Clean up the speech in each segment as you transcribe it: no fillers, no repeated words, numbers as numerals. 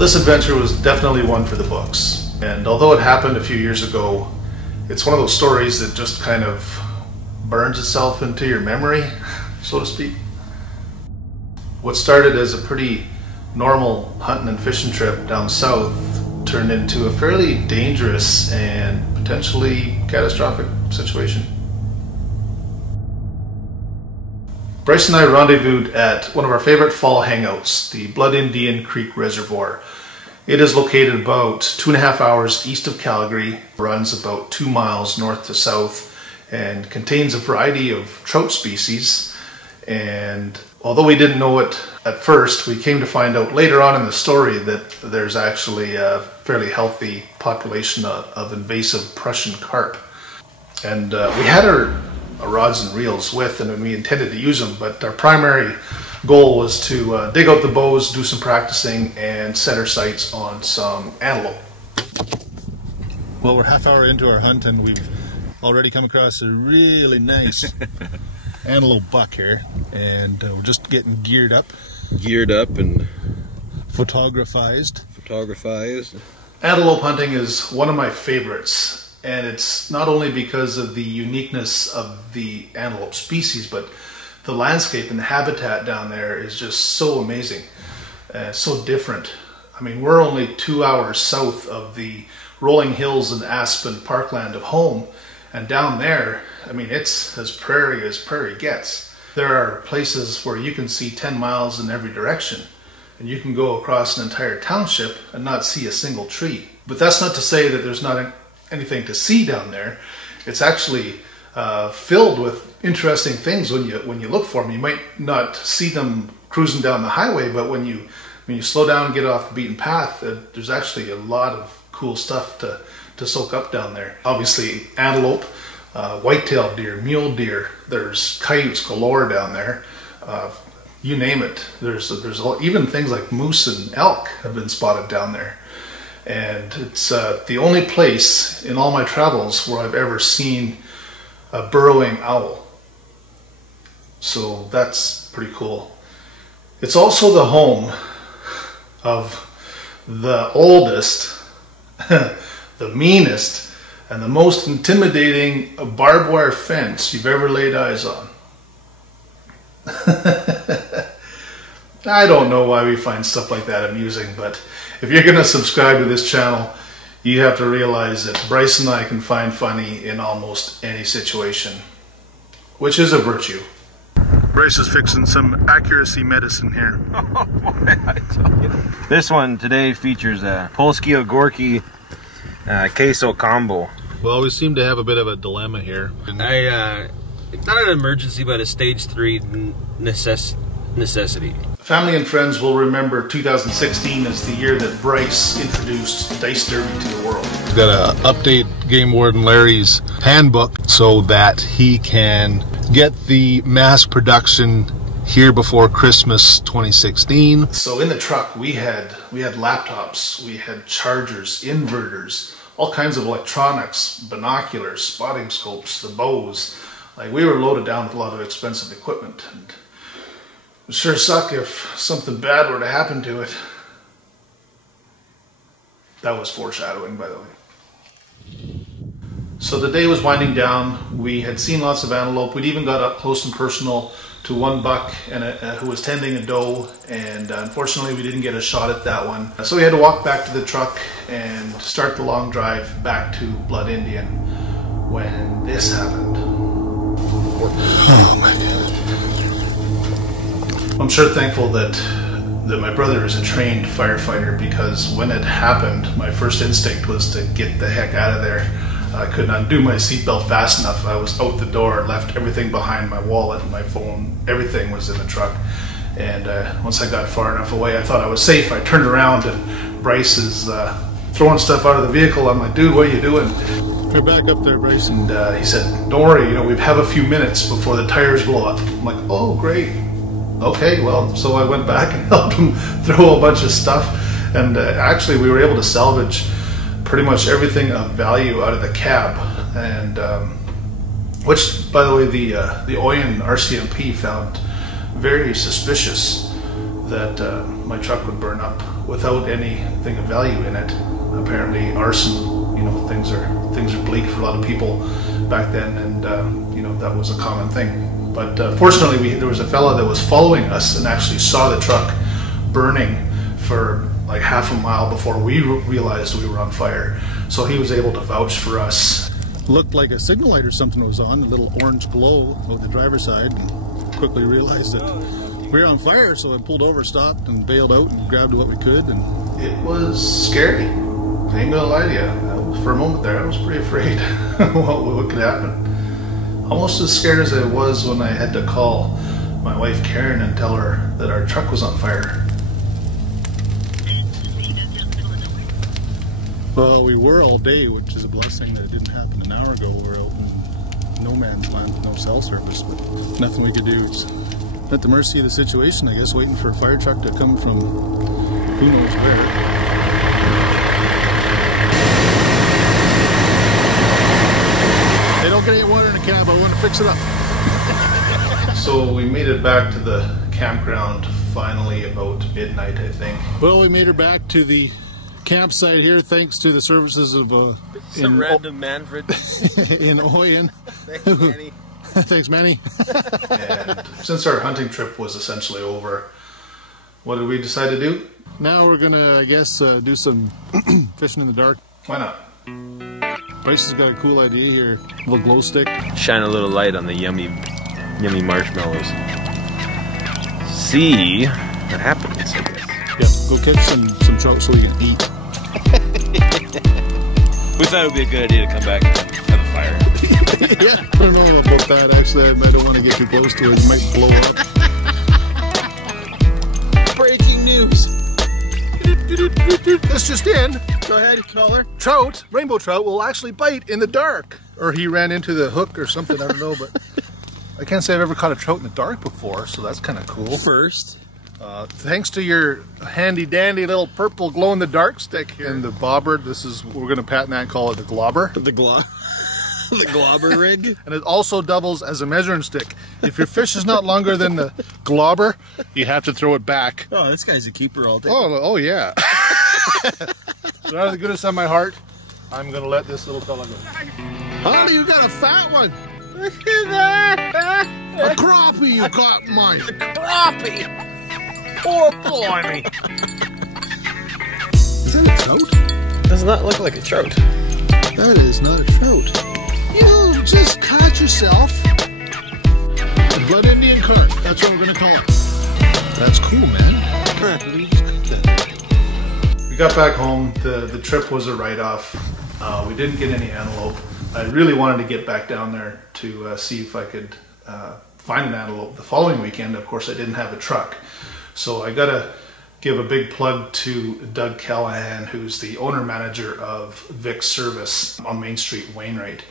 This adventure was definitely one for the books, and although it happened a few years ago, it's one of those stories that just kind of burns itself into your memory, so to speak. What started as a pretty normal hunting and fishing trip down south turned into a fairly dangerous and potentially catastrophic situation. Bryce and I rendezvoused at one of our favorite fall hangouts, the Blood Indian Creek Reservoir. It is located about 2.5 hours east of Calgary, runs about 2 miles north to south, and contains a variety of trout species. And although we didn't know it at first, we came to find out later on in the story that there's actually a fairly healthy population of invasive Prussian carp. And we had our rods and reels with, and we intended to use them, but our primary goal was to dig out the bows, do some practicing, and set our sights on some antelope. Well, we're half hour into our hunt and we've already come across a really nice antelope buck here, and we're just getting geared up and photographized. Antelope hunting is one of my favorites. And it's not only because of the uniqueness of the antelope species, but the landscape and the habitat down there is just so amazing, so different. I mean, we're only 2 hours south of the rolling hills and aspen parkland of home, and down there, I mean, it's as prairie gets. There are places where you can see 10 miles in every direction, and you can go across an entire township and not see a single tree. But that's not to say that there's not anything to see down there. It's actually filled with interesting things when you look for them. You might not see them cruising down the highway, but when you slow down and get off the beaten path, there's actually a lot of cool stuff to soak up down there. Obviously antelope, white-tailed deer, mule deer, there's coyotes galore down there. You name it. There's even things like moose and elk have been spotted down there. And it's the only place in all my travels where I've ever seen a burrowing owl. So that's pretty cool. It's also the home of the oldest, the meanest, and the most intimidating barbed wire fence you've ever laid eyes on. I don't know why we find stuff like that amusing, but if you're going to subscribe to this channel, you have to realize that Bryce and I can find funny in almost any situation, which is a virtue. Bryce is fixing some accuracy medicine here. Oh boy, I tell you. This one today features a Polski Ogórki queso combo. Well, we seem to have a bit of a dilemma here. It's not an emergency, but a stage 3 necessity. Family and friends will remember 2016 as the year that Bryce introduced Dice Derby to the world. We've got to update Game Warden Larry's handbook so that he can get the mass production here before Christmas 2016. So in the truck we had laptops, we had chargers, inverters, all kinds of electronics, binoculars, spotting scopes, the bows. Like, we were loaded down with a lot of expensive equipment. And it would sure suck if something bad were to happen to it. That was foreshadowing, by the way. So the day was winding down. We had seen lots of antelope. We'd even got up close and personal to one buck and who was tending a doe, and unfortunately we didn't get a shot at that one. So we had to walk back to the truck and start the long drive back to Blood Indian when this happened. Oh my God. I'm sure thankful that my brother is a trained firefighter, because when it happened, my first instinct was to get the heck out of there. I could not do my seatbelt fast enough. I was out the door, left everything behind, my wallet, my phone, everything was in the truck. And once I got far enough away, I thought I was safe. I turned around and Bryce is throwing stuff out of the vehicle. I'm like, dude, what are you doing? We're back up there, Bryce. And he said, don't worry, we have a few minutes before the tires blow up. I'm like, oh, great. Okay, well, so I went back and helped him throw a bunch of stuff. And actually, we were able to salvage pretty much everything of value out of the cab, and which, by the way, the Oyen RCMP found very suspicious that my truck would burn up without anything of value in it. Apparently arson, you know, things are bleak for a lot of people back then, and you know, that was a common thing. But fortunately there was a fella that was following us and actually saw the truck burning for like half a mile before we realized we were on fire. So he was able to vouch for us. Looked like a signal light or something was on, a little orange glow on the driver's side, and quickly realized that we were on fire, so I pulled over, stopped, and bailed out and grabbed what we could. And it was scary. I ain't gonna lie to you. For a moment there, I was pretty afraid what could happen. Almost as scared as I was when I had to call my wife Karen and tell her that our truck was on fire. Well, we were all day, which is a blessing that it didn't happen an hour ago. We were out in no man's land with no cell service, but nothing we could do. It's at the mercy of the situation, I guess, waiting for a fire truck to come from who knows where. Hey, don't get any water in the cab, I want to fix it up. So we made it back to the campground finally about midnight, I think. Well, we made her back to the campsite here thanks to the services of some random Manfred in Oyen. Thanks, Manny. Thanks, Manny. And since our hunting trip was essentially over, what did we decide to do? Now we're gonna, I guess, do some fishing in the dark. Why not? Bryce has got a cool idea here. A little glow stick. Shine a little light on the yummy marshmallows. See what happens, I guess. Yeah, go catch some trout so we can eat. We thought it would be a good idea to come back and have a fire. Yeah, I don't know about that actually. I don't want to get too close to it. It might blow up. Breaking news. This just in. Go ahead, caller. Trout, rainbow trout, will actually bite in the dark. Or he ran into the hook or something, I don't know, but I can't say I've ever caught a trout in the dark before, so that's kind of cool. First. Thanks to your handy dandy little purple glow in the dark stick here. And the bobber, this is, we're going to patent that and call it the globber. The globber rig. And it also doubles as a measuring stick. If your fish is not longer than the globber, you have to throw it back. Oh, this guy's a keeper all day. Oh yeah. So out of the goodness of my heart, I'm going to let this little fella go. Honey, you got a fat one. Look at that. A crappie you caught mine. A crappie. Oh, blimey. Is that a trout? Does not look like a trout. That is not a trout. You just caught yourself a blood Indian carp. That's what we're going to call it. That's cool, man. We got back home. The trip was a write-off. We didn't get any antelope. I really wanted to get back down there to see if I could find an antelope the following weekend. Of course, I didn't have a truck. So I gotta give a big plug to Doug Callahan, who's the owner-manager of Vic's Service on Main Street, Wainwright,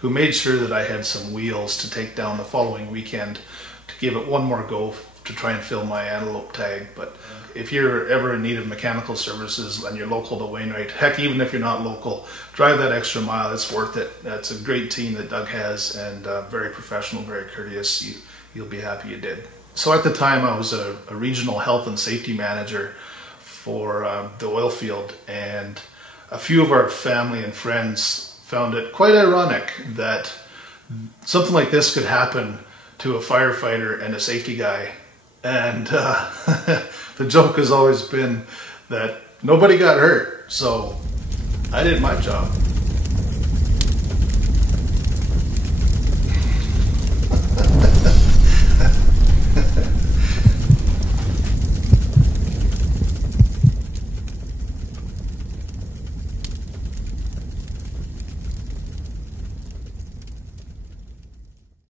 who made sure that I had some wheels to take down the following weekend to give it one more go to try and fill my antelope tag. But if you're ever in need of mechanical services and you're local to Wainwright, heck, even if you're not local, drive that extra mile. It's worth it. That's a great team that Doug has, and very professional, very courteous. You'll be happy you did. So at the time, I was a regional health and safety manager for the oil field, and a few of our family and friends found it quite ironic that something like this could happen to a firefighter and a safety guy. And the joke has always been that nobody got hurt, so I did my job.